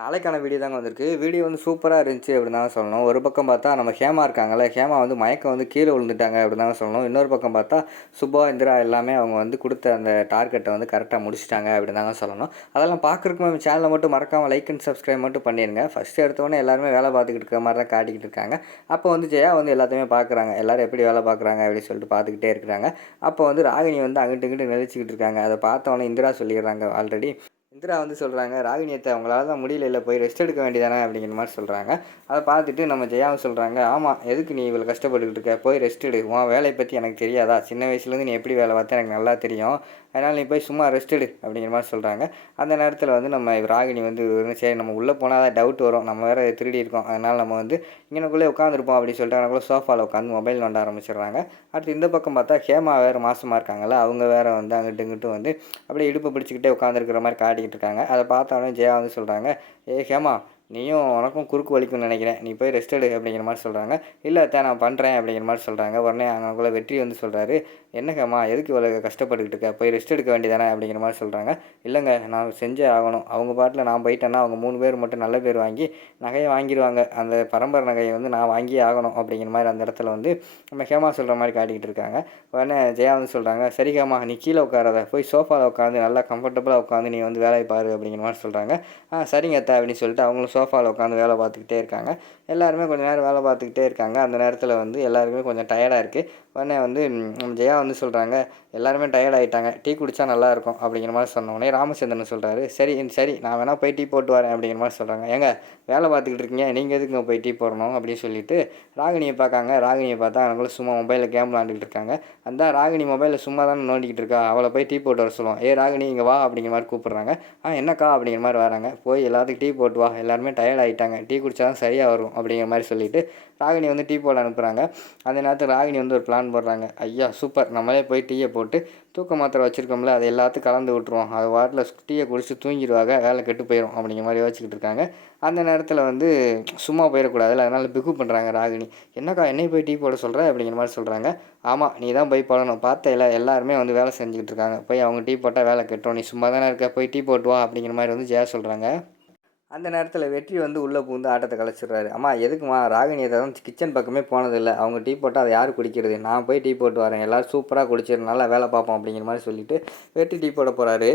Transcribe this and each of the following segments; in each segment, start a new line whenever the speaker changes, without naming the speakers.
நாளைக்கான வீடியோ தாங்க வந்திருக்கு. வீடியோ வந்து சூப்பராக இருந்துச்சு அப்படின்னு தான் சொல்லணும். ஒரு பக்கம் பார்த்தா நம்ம ஹேமா இருக்காங்கல்ல ஹேமா வந்து மயக்கம் வந்து கீழே விழுந்துட்டாங்க அப்படின்னு தான் சொல்லணும். இன்னொரு பக்கம் பார்த்தா சுபா இந்திரா எல்லாமே அவங்க வந்து கொடுத்த அந்த டார்கெட்டை வந்து கரெக்டாக முடிச்சிட்டாங்க அப்படின்னு தாங்க சொல்லணும். அதெல்லாம் பார்க்குறதுக்கு நம்ம சேனலை மட்டும் மறக்காமல் லைக் அண்ட் சப்ஸ்கிரைப் மட்டும் பண்ணிடுங்க. ஃபஸ்ட்டு எடுத்தோடனே எல்லாருமே வேலை பார்த்துக்கிட்டு இருக்கிற மாதிரி தான் காட்டிக்கிட்டு இருக்காங்க. அப்போ வந்து ஜெயா வந்து எல்லாத்தையுமே பார்க்குறாங்க. எல்லோரும் எப்படி வேலை பார்க்குறாங்க அப்படின்னு சொல்லிட்டு பார்த்துக்கிட்டே இருக்கிறாங்க. அப்போ வந்து ராகினி வந்து அங்கிட்டு இங்கிட்டு நெளிச்சிக்கிட்டு இருக்காங்க. அதை பார்த்தோன்னே இந்திரா சொல்லிடுறாங்க ஆல்ரெடி இந்திரா வந்து சொல்கிறாங்க ராகினியத்தை அவங்களால தான் முடியல இல்லை போய் ரெஸ்ட் எடுக்க வேண்டியதானே? அப்படிங்கிற மாதிரி சொல்கிறாங்க அதை பார்த்துட்டு நம்ம ஜெயாவும் சொல்கிறாங்க ஆமாம் எதுக்கு நீ இவ்வளோ கஷ்டப்பட்டுக்கிட்டு இருக்க? போய் ரெஸ்ட் எடு. உன் வேலையை பற்றி எனக்கு தெரியாதா? சின்ன வயசுலேருந்து நீ எப்படி வேலை பார்த்தா? எனக்கு நல்லா தெரியும். அதனால் நீ போய் சும்மா ரெஸ்ட் எடு அப்படிங்கிற மாதிரி சொல்கிறாங்க அந்த நேரத்தில் வந்து நம்ம ராகினி வந்து சரி நம்ம உள்ளே போனால் தான் டவுட் வரும். நம்ம வேறு திருடி இருக்கோம். அதனால் நம்ம வந்து இங்கனக்குள்ளே உட்காந்துருப்போம் அப்படின்னு சொல்லிட்டு அவனுக்குள்ள சோஃபாவில் உட்காந்து மொபைல் நோண்ட ஆரம்பிச்சிடுறாங்க. அடுத்து இந்த பக்கம் பார்த்தா ஹேமா வேறு மாசமாக இருக்காங்கல்ல அவங்க வேறு வந்து அங்கிட்டு இங்கிட்டு வந்து அப்படியே இடுப்பு பிடிச்சிக்கிட்டே உட்காந்துருக்கிற மாதிரி காட்டிக்கிட்டு இருக்காங்க. அதை பார்த்தோன்னே ஜெயா வந்து சொல்கிறாங்க ஏ ஹேமா நீயும் உனக்கும் குறுக்கு வலிக்கும்னு நினைக்கிறேன். நீ போய் ரெஸ்ட் எடு அப்படிங்கிற மாதிரி சொல்கிறாங்க இல்லை அத்தை நான் பண்ணுறேன் அப்படிங்கிற மாதிரி சொல்கிறாங்க உடனே அவங்களுக்குள்ள வெற்றி வந்து சொல்கிறாரு என்னங்கம்மா எதுக்கு இவ்வளோ கஷ்டப்பட்டுக்கிட்டு இருக்க? போய் ரெஸ்ட் எடுக்க வேண்டியதானே அப்படிங்கிற மாதிரி சொல்கிறாங்க இல்லைங்க நான் செஞ்சே ஆகணும். அவங்க பாட்டில் நான் போயிட்டேன்னா அவங்க மூணு பேர் மட்டும் நல்ல பேர் வாங்கி நகையை வாங்கிடுவாங்க அந்த பரம்பரை நகையை வந்து நான் வாங்கியே ஆகணும் அப்படிங்கிற மாதிரி அந்த இடத்துல வந்து நம்ம ஹேமா சொல்கிற மாதிரி காட்டிக்கிட்டு இருக்காங்க. உடனே ஜெயா வந்து சொல்கிறாங்க சரி ஹேமா நீ கீழே உட்காராத. போய் சோஃபாவில் உட்காந்து நல்லா கம்ஃபர்டபுளாக உட்காந்து நீ வந்து வேலையை பாரு அப்படிங்கிற மாதிரி சொல்கிறாங்க ஆ சரிங்க அத்தா அப்படின்னு சொல்லிட்டு அவங்களும் சோஃபாவில் உட்காந்து வேலை பார்த்துக்கிட்டே இருக்காங்க. எல்லாருமே கொஞ்சம் நேரம் வேலை பார்த்துக்கிட்டே இருக்காங்க. அந்த நேரத்தில் வந்து எல்லாருக்குமே கொஞ்சம் டயர்டாக இருக்குது உடனே வந்து ஜெயா வந்து சொல்கிறாங்க எல்லாருமே டயர்ட் ஆகிட்டாங்க டீ குடித்தா நல்லாயிருக்கும் அப்படிங்கிற மாதிரி சொன்ன உடனே ராமச்சந்திரன் சொல்கிறாரு சரி சரி நான் வேணால் போய் டீ போட்டு வரேன் அப்படிங்கிற மாதிரி சொல்கிறாங்க ஏங்க வேலை பார்த்துக்கிட்டு இருக்கீங்க. நீங்கள் எதுக்குங்க போய் டீ போடணும்? அப்படின்னு சொல்லிட்டு ராகினியை பார்க்காங்க. ராகினியை பார்த்தா அவங்களும் சும்மா மொபைலில் கேம் விளாண்டுக்கிட்டு இருக்காங்க. அந்த ராகினி மொபைலில் சும்மா தானே நோண்டிக்கிட்டு இருக்கா? அவளை போய் டீ போட்டு வர சொல்லுவோம். ஏ ராகினி இங்கே வா அப்படிங்கிற மாதிரி கூப்பிட்றாங்க. ஆ என்னக்கா? அப்படிங்கிற மாதிரி வராங்க. போய் எல்லாத்துக்கும் டீ போட்டு வா. எல்லாருமே டயர்ட் ஆகிட்டாங்க டீ குடித்தா தான் சரியாக வரும் அப்படிங்கிற மாதிரி சொல்லிட்டு ராகினி வந்து டீ போட அனுப்புகிறாங்க அந்த நேரத்தில் ராகினி வந்து ஒரு பிளான் போடுறாங்க. ஐயா சூப்பர் நம்மளே போய் டீயை போட்டு தூக்க மாத்திரை வச்சுருக்கோம்ல அது எல்லாத்தையும் கலந்து விட்ருவோம் அது வாட்டில் டீயை குடிச்சு தூங்கிடுவாங்க வேலை கெட்டு போயிடும் அப்படிங்கிற மாதிரி யோசிச்சுக்கிட்டு இருக்காங்க. அந்த நேரத்தில் வந்து சும்மா போயிடக்கூடாதுல்ல அதனால் பிகு பண்ணுறாங்க ராகினி. என்னக்கா என்னை போய் டீ போட சொல்கிற அப்படிங்கிற மாதிரி சொல்கிறாங்க ஆமாம் நீ தான் போய் போடணும். பார்த்தேல எல்லாருமே வந்து வேலை செஞ்சுக்கிட்டு இருக்காங்க. போய் அவங்க டீ போட்டால் வேலை கெட்டோம் நீ சும்மா தானே இருக்க? போய் டீ போட்டு வா அப்படிங்கிற மாதிரி வந்து ஜெயா சொல்கிறாங்க அந்த நேரத்தில் வெற்றி வந்து உள்ளே பூந்து ஆட்டத்தை கலைச்சிடுறாரு. அம்மா எதுக்குமா ராகினி தான் கிச்சன் பக்கமே போனதில்லை. அவங்க டீ போட்டால் அதை யார் குடிக்கிறது? நான் போய் டீ போட்டு வரேன். எல்லோரும் சூப்பராக குடிச்சிரு நல்லா வேலை பார்ப்போம் அப்படிங்கிற மாதிரி சொல்லிட்டு வெற்றி டீ போட போகிறாரு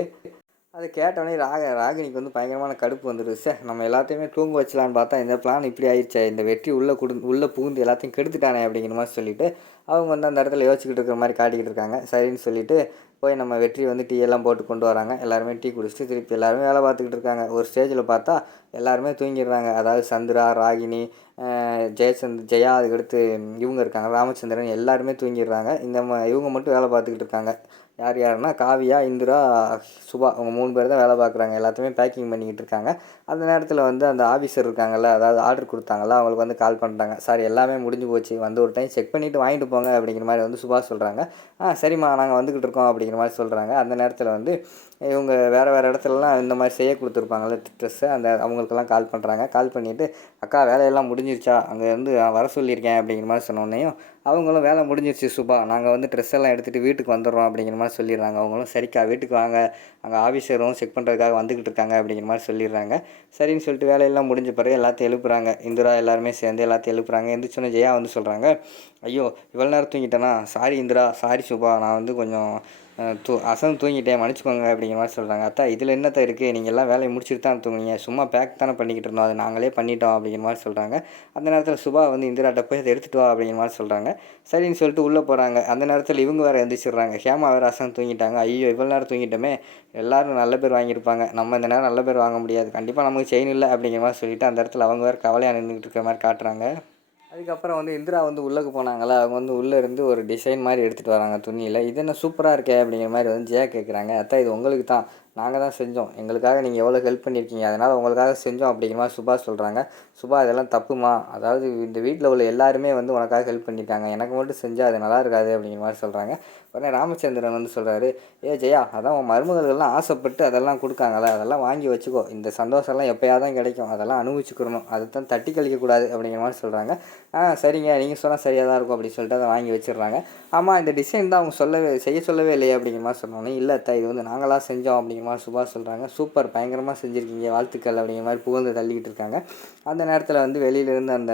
அதை கேட்டோடனே ராக ராகினிக்கு வந்து பயங்கரமான கடுப்பு வந்துடுது. சார் நம்ம எல்லாத்தையுமே தூங்க வச்சலான்னு பார்த்தா இந்த பிளான் இப்படி ஆயிடுச்சே இந்த வெற்றி உள்ளே குடு உள்ளே புகுந்து எல்லாத்தையும் கெடுத்துட்டானே அப்படிங்கிற மாதிரி சொல்லிட்டு அவங்க வந்து அந்த இடத்துல யோசிச்சுக்கிட்டு இருக்கிற மாதிரி காட்டிக்கிட்டு இருக்காங்க. சரின்னு சொல்லிட்டு போய் நம்ம வெற்றி வந்து டீ எல்லாம் போட்டு கொண்டு வராங்க. எல்லாருமே டீ குடிச்சிட்டு திருப்பி எல்லாருமே வேலை பார்த்துக்கிட்டு இருக்காங்க. ஒரு ஸ்டேஜில் பார்த்தா எல்லாருமே தூங்கிடுறாங்க. அதாவது சந்திரா ராகினி ஜெயசந்த் ஜெயச்சந்த் ஜெயா அதுக்கடுத்து இவங்க இருக்காங்க. ராமச்சந்திரன் எல்லாருமே தூங்கிடுறாங்க. இந்த இவங்க மட்டும் வேலை பார்த்துக்கிட்டு இருக்காங்க. யார் யாருன்னா காவியா இந்திரா சுபா அவங்க மூணு பேர் தான் வேலை பார்க்குறாங்க. எல்லாத்தையுமே பேக்கிங் பண்ணிக்கிட்டு இருக்காங்க. அந்த நேரத்தில் வந்து அந்த ஆஃபீஸர் இருக்காங்கல்ல அதாவது ஆர்டர் கொடுத்தாங்கல்ல அவங்களுக்கு வந்து கால் பண்ணுறாங்க சார் எல்லாமே முடிஞ்சு போச்சு. வந்து ஒரு டைம் செக் பண்ணிவிட்டு வாங்கிட்டு போங்க அப்படிங்கிற மாதிரி வந்து சுபாஷ் சொல்கிறாங்க ஆ சரிம்மா நாங்கள் வந்துக்கிட்டு இருக்கோம் அப்படிங்கிற மாதிரி சொல்கிறாங்க அந்த நேரத்தில் வந்து இவங்க வேறு வேறு இடத்துலலாம் இந்த மாதிரி செய்ய கொடுத்துருப்பாங்கல்ல ட்ரெஸ்ஸை அந்த அவங்களுக்கெல்லாம் கால் பண்ணுறாங்க கால் பண்ணிவிட்டு அக்கா வேலையெல்லாம் முடிஞ்சிருச்சா? அங்கேருந்து வர சொல்லியிருக்கேன் அப்படிங்கிற மாதிரி சொன்னோன்னையும் அவங்களும் வேலை முடிஞ்சிருச்சு சுபா நாங்கள் வந்து ட்ரெஸ் எல்லாம் எடுத்துகிட்டு வீட்டுக்கு வந்துடுறோம் அப்படிங்கிற மாதிரி சொல்லிடுறாங்க. அவங்களும் சரிக்கா வீட்டுக்கு வாங்க. அங்கே ஆஃபீஸரும் செக் பண்ணுறதுக்காக வந்துக்கிட்டு இருக்காங்க அப்படிங்கிற மாதிரி சொல்லிடுறாங்க. சரின்னு சொல்லிட்டு வேலையெல்லாம் முடிஞ்ச பிறகு எல்லாத்தையும் எழுப்புறாங்க. இந்திரா எல்லாருமே சேர்ந்து எல்லாத்தையும் எழுப்புறாங்க. எந்திரிச்சோன்னே ஜெயா வந்து சொல்கிறாங்க ஐயோ இவ்வளோ நேரம் தூங்கிட்டேனா? சாரி இந்திரா சாரி சுபா நான் வந்து கொஞ்சம் தூ அசந்து தூங்கிட்டேன். மன்னிச்சுக்கோங்க அப்படிங்கிற மாதிரி சொல்கிறாங்க அத்தா இதில் என்னத்த இருக்குது நீங்கள் எல்லாம் வேலையை முடிச்சுட்டு தான் தூங்குனீங்க. சும்மா பேக் தானே பண்ணிக்கிட்டு இருந்தோம். அதை நாங்களே பண்ணிட்டோம் அப்படிங்கிற மாதிரி சொல்கிறாங்க அந்த நேரத்தில் சுபா வந்து இந்திராட்ட போய் அதை எடுத்துகிட்டு வா அப்படிங்கிற மாதிரி சொல்கிறாங்க சரின்னு சொல்லிட்டு உள்ளே போகிறாங்க அந்த நேரத்தில் இவங்க வேறு எந்திரிச்சிடுறாங்க. ஹேமா வேறு அசந்து தூங்கிட்டாங்க. ஐயோ இவ்வளோ நேரம் தூங்கிட்டோமே. எல்லோரும் நல்ல பேர் வாங்கியிருப்பாங்க. நம்ம இந்த நேரம் நல்ல பேர் வாங்க முடியாது. கண்டிப்பாக நமக்கு செயின் இல்லை அப்படிங்கிற மாதிரி சொல்லிவிட்டு அந்த இடத்துல அவங்க வேறு கவலையாக நின்றுட்டு இருக்கிற மாதிரி காட்டுறாங்க. அதுக்கப்புறம் வந்து இந்திரா வந்து உள்ளக்கு போனாங்களா அவங்க வந்து உள்ளே இருந்து ஒரு டிசைன் மாதிரி எடுத்துகிட்டு வராங்க துணியில். இது என்ன சூப்பராக இருக்கே அப்படிங்கிற மாதிரி வந்து ஜெயா கேட்குறாங்க அத்தா இது உங்களுக்கு தான் நாங்கள் தான் செஞ்சோம். எங்களுக்காக நீங்கள் எவ்வளோ ஹெல்ப் பண்ணியிருக்கீங்க அதனால் உங்களுக்காக செஞ்சோம் அப்படிங்கிற மாதிரி சுபா சொல்கிறாங்க சுபா இதெல்லாம் தப்புமா? அதாவது இந்த வீட்டில் உள்ள எல்லாருமே வந்து உனக்காக ஹெல்ப் பண்ணியிருக்காங்க எனக்கு மட்டும் செஞ்சால் அது நல்லா இருக்காது அப்படிங்கிற மாதிரி சொல்கிறாங்க உடனே ராமச்சந்திரன் வந்து சொல்கிறாரு ஏ ஜெயா அதான் உன் மருமகள்கள்லாம் ஆசைப்பட்டு அதெல்லாம் கொடுக்காங்களே அதெல்லாம் வாங்கி வச்சுக்கோ. இந்த சந்தோஷம்லாம் எப்போயா தான் கிடைக்கும். அதெல்லாம் அனுபவிச்சுக்கிறணும் அதை தான் தட்டி கழிக்கக்கூடாது அப்படிங்கிற மாதிரி சொல்கிறாங்க ஆ சரிங்க. நீங்கள் சொன்னால் சரியாக தான் இருக்கும் அப்படின்னு சொல்லிட்டு அதை வாங்கி வச்சிடுறாங்க. ஆமாம் இந்த டிசைன் தான் அவங்க சொல்லவே செய்ய சொல்லவே இல்லையே அப்படிங்கிற மாதிரி சொன்னோன்னே இல்லை இது வந்து நாங்களாக செஞ்சோம் அப்படிங்கிற அப்படிங்கிற சுபாஷ் சுபா சொல்கிறாங்க சூப்பர் பயங்கரமாக செஞ்சுருக்கீங்க வாழ்த்துக்கள் அப்படிங்கிற மாதிரி புகழ்ந்து தள்ளிக்கிட்டு இருக்காங்க. அந்த நேரத்தில் வந்து வெளியிலேருந்து அந்த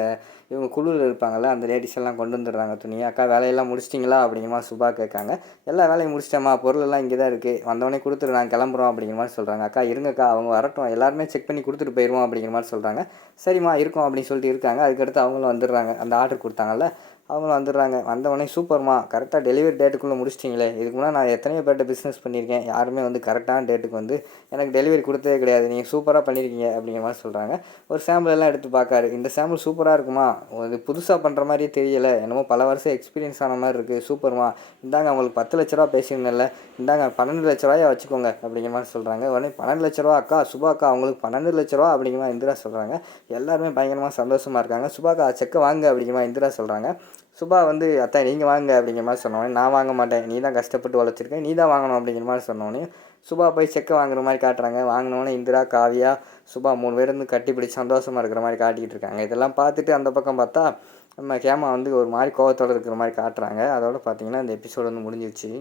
இவங்க குழுவில் இருப்பாங்கள்ல அந்த லேடிஸ் எல்லாம் கொண்டு வந்துடுறாங்க துணியை அக்கா வேலையெல்லாம் முடிச்சிட்டிங்களா? அப்படிங்கிற மாதிரி சுபா கேட்காங்க. எல்லா வேலையும் முடிச்சிட்டேம்மா பொருள் எல்லாம் இங்கே தான் இருக்குது வந்தவொடனே கொடுத்துரு நான் கிளம்புறோம் அப்படிங்கிற மாதிரி சொல்கிறாங்க அக்கா இருங்கக்கா அவங்க வரட்டும். எல்லாருமே செக் பண்ணி கொடுத்துட்டு போயிடுவோம் அப்படிங்கிற மாதிரி சொல்கிறாங்க சரிம்மா இருக்கும் அப்படின்னு சொல்லிட்டு இருக்காங்க. அதுக்கடுத்து அவங்களும் வந்துடுறாங்க. அந்த ஆர்டர் கொடுத்தாங்கல்ல அவங்களும் வந்துடுறாங்க. வந்தவொடனே சூப்பர்மா கரெக்டாக டெலிவரி டேட்டுக்குள்ளே முடிச்சிட்டிங்களே. இதுக்கு முன்னாடி நான் எத்தனையோ பேர்ட்ட பிஸ்னஸ் பண்ணியிருக்கேன். யாருமே வந்து கரெக்டான டேட்டுக்கு வந்து எனக்கு டெலிவரி கொடுத்ததே கிடையாது. நீங்கள் சூப்பராக பண்ணியிருக்கீங்க அப்படிங்கிற மாதிரி சொல்கிறாங்க ஒரு சாம்பிள் எல்லாம் எடுத்து பார்க்காரு. இந்த சாம்பிள் சூப்பராக இருக்குமா? இது புதுசாக பண்ணுற மாதிரியே தெரியலை. என்னமோ பல வருஷம் எக்ஸ்பீரியன்ஸ் ஆன மாதிரி இருக்குது சூப்பர்மா இந்தாங்க அவங்களுக்கு பத்து லட்ச ரூபா பேசியிருந்தேன்ல. இந்தாங்க பன்னெண்டு லட்ச ரூபாயா வச்சுக்கோங்க அப்படிங்கிற மாதிரி சொல்கிறாங்க உடனே பன்னெண்டு லட்ச ரூபா அக்கா சுபா அக்கா அவங்களுக்கு பன்னெண்டு லட்ச ரூபா அப்படிங்கிற மாதிரி இந்திரா சொல்கிறாங்க எல்லாருமே பயங்கரமாக சந்தோஷமாக இருக்காங்க. சுபாக்கா செக்கை வாங்க அப்படிங்கிற மாதிரி இந்திரா சொல்கிறாங்க சுபா வந்து அத்தான் நீங்கள் வாங்க அப்படிங்கிற மாதிரி சொன்னோடனே நான் வாங்க மாட்டேன். நீ தான் கஷ்டப்பட்டு உழைச்சிருக்கேன் நீ தான் வாங்கணும் அப்படிங்கிற மாதிரி சொன்னோடனே சுபா போய் செக்கை வாங்குற மாதிரி காட்டுறாங்க. வாங்கினோடனே இந்திரா காவியா சுபா மூணு பேர் வந்து கட்டி பிடிச்சி சந்தோஷமாக இருக்கிற மாதிரி காட்டிக்கிட்டு இருக்காங்க. இதெல்லாம் பார்த்துட்டு அந்த பக்கம் பார்த்தா நம்ம கேமா வந்து ஒரு மாதிரி கோவத்தோடு இருக்கிற மாதிரி காட்டுறாங்க. அதோட பார்த்தீங்கன்னா இந்த எபிசோடு வந்து முடிஞ்சிருச்சு.